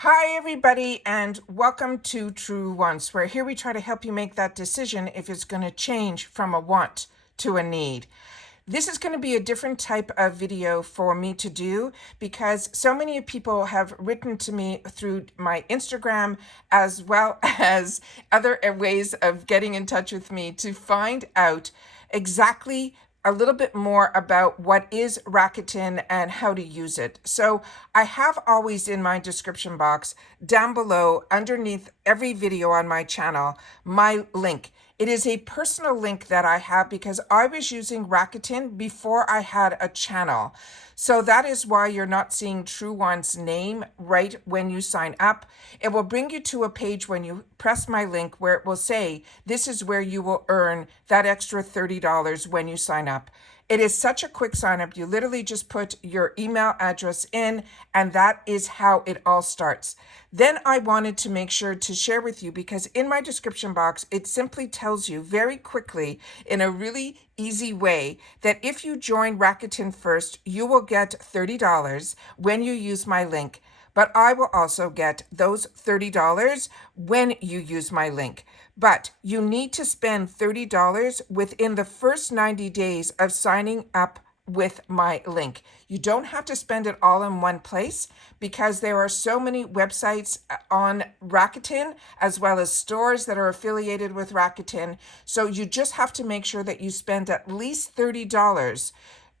Hi, everybody, and welcome to True Wants, where here we try to help you make that decision if it's going to change from a want to a need. This is going to be a different type of video for me to do because so many people have written to me through my Instagram as well as other ways of getting in touch with me to find out exactly a little bit more about what is Rakuten and how to use it. So I have always in my description box down below underneath every video on my channel my link. It is a personal link that I have because I was using Rakuten before I had a channel. So that is why you're not seeing True One's name right when you sign up. It will bring you to a page when you press my link where it will say, this is where you will earn that extra $30 when you sign up. It is such a quick sign up. You literally just put your email address in, and that is how it all starts. Then I wanted to make sure to share with you because in my description box, it simply tells you very quickly in a really easy way that if you join Rakuten first, you will get $30 when you use my link. But I will also get those $30 when you use my link. But you need to spend $30 within the first 90 days of signing up with my link. You don't have to spend it all in one place because there are so many websites on Rakuten as well as stores that are affiliated with Rakuten. So you just have to make sure that you spend at least $30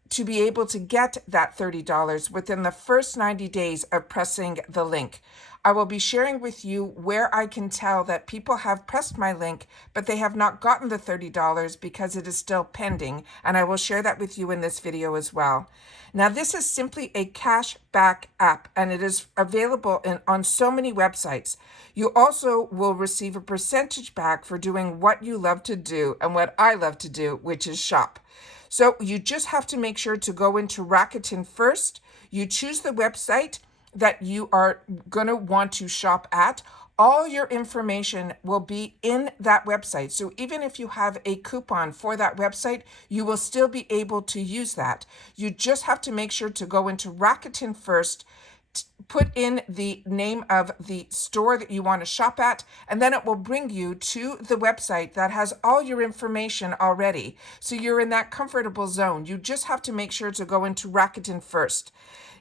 to be able to get that $30 within the first 90 days of pressing the link. I will be sharing with you where I can tell that people have pressed my link, but they have not gotten the $30 because it is still pending, and I will share that with you in this video as well. Now, this is simply a cash back app, and it is available on so many websites. You also will receive a percentage back for doing what you love to do and what I love to do, which is shop. So you just have to make sure to go into Rakuten first. You choose the website that you are going to want to shop at. All your information will be in that website. So even if you have a coupon for that website, you will still be able to use that. You just have to make sure to go into Rakuten first, put in the name of the store that you want to shop at, and then it will bring you to the website that has all your information already. So you're in that comfortable zone. You just have to make sure to go into Rakuten first.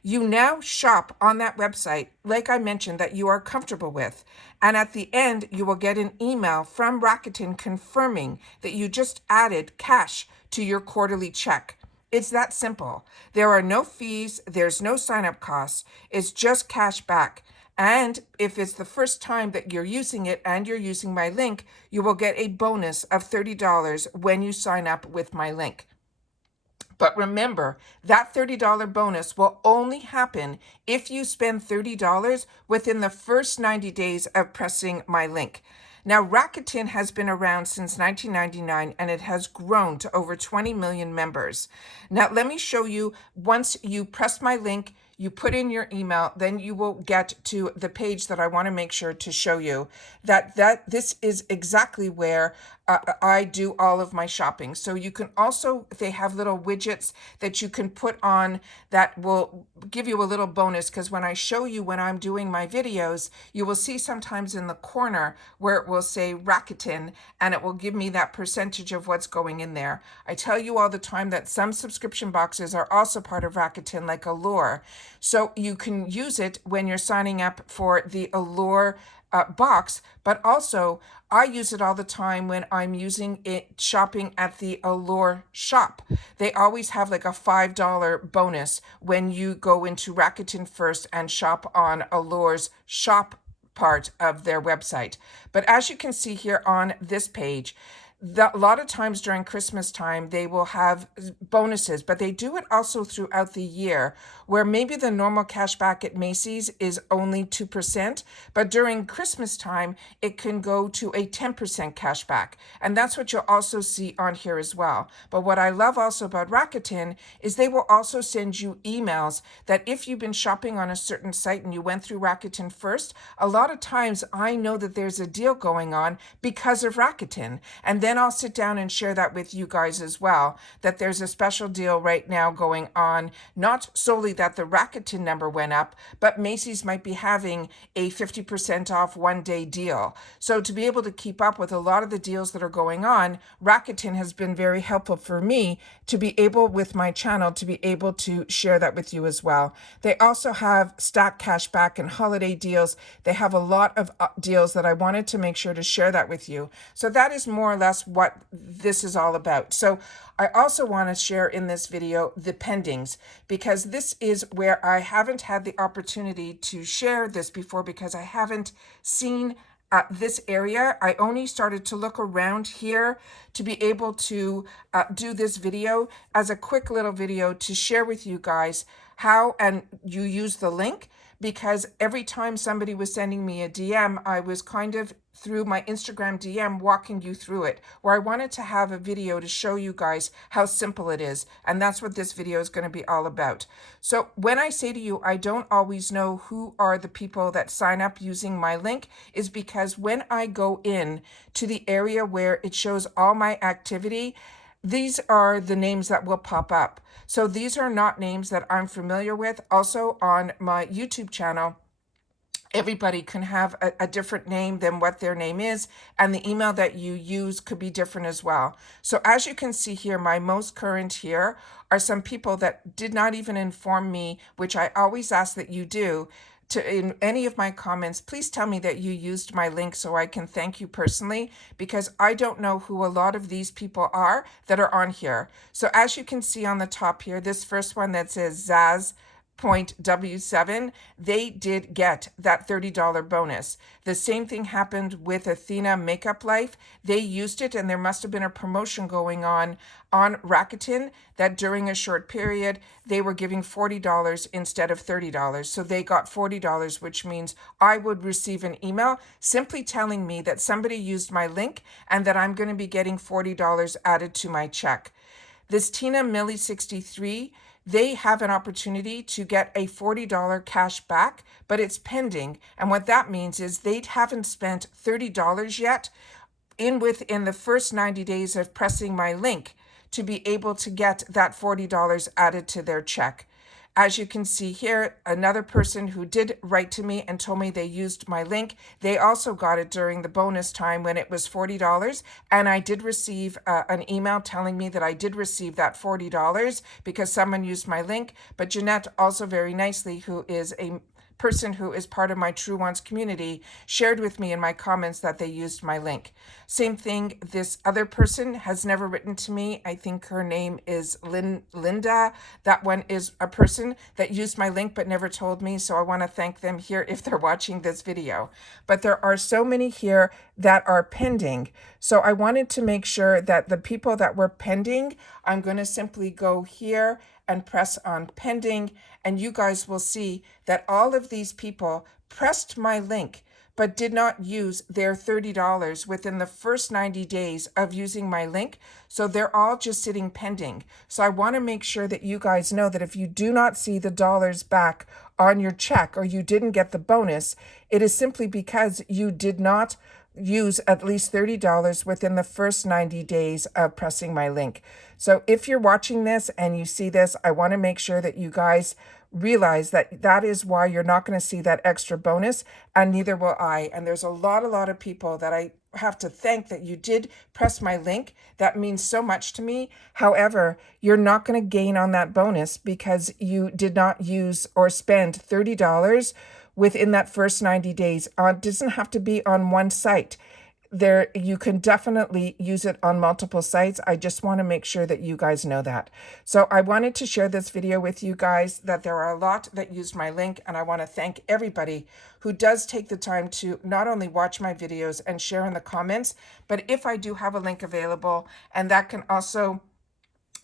You now shop on that website, like I mentioned, that you are comfortable with. And at the end, you will get an email from Rakuten confirming that you just added cash to your quarterly check. It's that simple. There are no fees. There's no sign-up costs. It's just cash back. And if it's the first time that you're using it and you're using my link, you will get a bonus of $30 when you sign up with my link. But remember, that $30 bonus will only happen if you spend $30 within the first 90 days of pressing my link. Now, Rakuten has been around since 1999 and it has grown to over 20 million members. Now, let me show you, once you press my link, you put in your email, then you will get to the page that I want to make sure to show you that this is exactly where I do all of my shopping. So you can also, they have little widgets that you can put on that will give you a little bonus, because when I show you when I'm doing my videos, you will see sometimes in the corner where it will say Rakuten and it will give me that percentage of what's going in there. I tell you all the time that some subscription boxes are also part of Rakuten, like Allure. So you can use it when you're signing up for the Allure box, but also I use it all the time when I'm using it shopping at the Allure shop. They always have like a $5 bonus when you go into Rakuten first and shop on Allure's shop part of their website. But as you can see here on this page, a lot of times during Christmas time, they will have bonuses, but they do it also throughout the year, where maybe the normal cash back at Macy's is only 2%, but during Christmas time, it can go to a 10% cash back. And that's what you'll also see on here as well. But what I love also about Rakuten is they will also send you emails that if you've been shopping on a certain site and you went through Rakuten first, a lot of times I know that there's a deal going on because of Rakuten. And then I'll sit down and share that with you guys as well, that there's a special deal right now going on, not solely that the Rakuten number went up, but Macy's might be having a 50% off one-day deal. So to be able to keep up with a lot of the deals that are going on, Rakuten has been very helpful for me to be able, with my channel, to be able to share that with you as well. They also have Stack Cashback and holiday deals. They have a lot of deals that I wanted to make sure to share that with you. So that is more or less what this is all about. So I also want to share in this video the pendings, because this is where I haven't had the opportunity to share this before, because I haven't seen this area. I only started to look around here to be able to do this video as a quick little video to share with you guys how, and you use the link, because every time somebody was sending me a DM, I was kind of through my Instagram DM walking you through it, where I wanted to have a video to show you guys how simple it is. And that's what this video is going to be all about. So when I say to you, I don't always know who are the people that sign up using my link, is because when I go in to the area where it shows all my activity, these are the names that will pop up. So these are not names that I'm familiar with. Also on my YouTube channel, everybody can have a different name than what their name is, and the email that you use could be different as well. So as you can see here, my most current here are some people that did not even inform me, which I always ask that you do, in any of my comments, please tell me that you used my link so I can thank you personally, because I don't know who a lot of these people are that are on here. So as you can see on the top here, this first one that says Zaz.W7, they did get that $30 bonus. The same thing happened with Athena Makeup Life. They used it, and there must have been a promotion going on Rakuten that during a short period they were giving $40 instead of $30. So they got $40, which means I would receive an email simply telling me that somebody used my link and that I'm going to be getting $40 added to my check. This Tina Millie 63, they have an opportunity to get a $40 cash back, but it's pending. And what that means is they haven't spent $30 yet within the first 90 days of pressing my link to be able to get that $40 added to their check. As you can see here, another person who did write to me and told me they used my link, they also got it during the bonus time when it was $40. And I did receive an email telling me that I did receive that $40 because someone used my link. But Jeanette also very nicely, who is a person who is part of my True Ones community, shared with me in my comments that they used my link. Same thing, this other person has never written to me. I think her name is Linda. That one is a person that used my link but never told me, so I want to thank them here if they're watching this video. But there are so many here that are pending. So I wanted to make sure that the people that were pending, I'm going to simply go here and press on pending, and you guys will see that all of these people pressed my link but did not use their $30 within the first 90 days of using my link. So they're all just sitting pending. So I want to make sure that you guys know that if you do not see the dollars back on your check, or you didn't get the bonus, it is simply because you did not use at least $30 within the first 90 days of pressing my link. So if you're watching this and you see this, I want to make sure that you guys realize that that is why you're not going to see that extra bonus, and neither will I. And there's a lot of people that I have to thank that you did press my link. That means so much to me. However, you're not going to gain on that bonus because you did not use or spend $30 within that first 90 days. It doesn't have to be on one site. There, you can definitely use it on multiple sites. I just want to make sure that you guys know that. So I wanted to share this video with you guys, that there are a lot that used my link, and I want to thank everybody who does take the time to not only watch my videos and share in the comments, but if I do have a link available, and that can also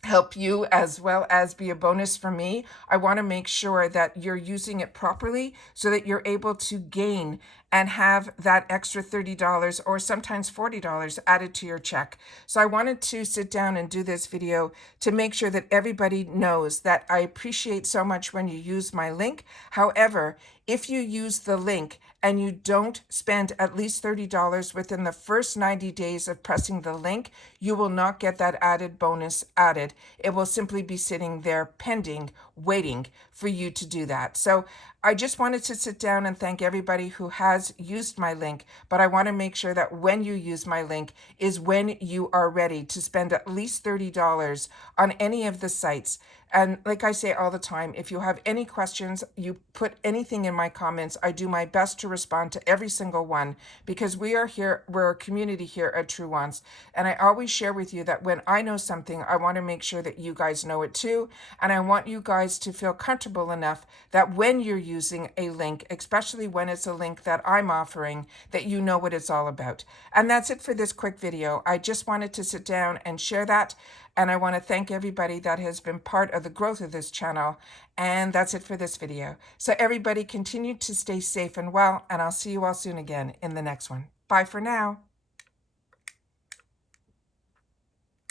help you as well as be a bonus for me, I want to make sure that you're using it properly so that you're able to gain and have that extra $30 or sometimes $40 added to your check. So I wanted to sit down and do this video to make sure that everybody knows that I appreciate so much when you use my link. However, if you use the link and you don't spend at least $30 within the first 90 days of pressing the link, you will not get that added bonus added. It will simply be sitting there pending, waiting for you to do that. So I just wanted to sit down and thank everybody who has used my link, but I want to make sure that when you use my link is when you are ready to spend at least $30 on any of the sites. And like I say all the time, if you have any questions, you put anything in my comments. I do my best to respond to every single one, because we're a community here at True Wants. And I always share with you that when I know something, I want to make sure that you guys know it too. And I want you guys to feel comfortable enough that when you're using a link, especially when it's a link that I'm offering, that you know what it's all about. And that's it for this quick video. I just wanted to sit down and share that. And I want to thank everybody that has been part of the growth of this channel. And that's it for this video. So everybody continue to stay safe and well, and I'll see you all soon again in the next one. Bye for now.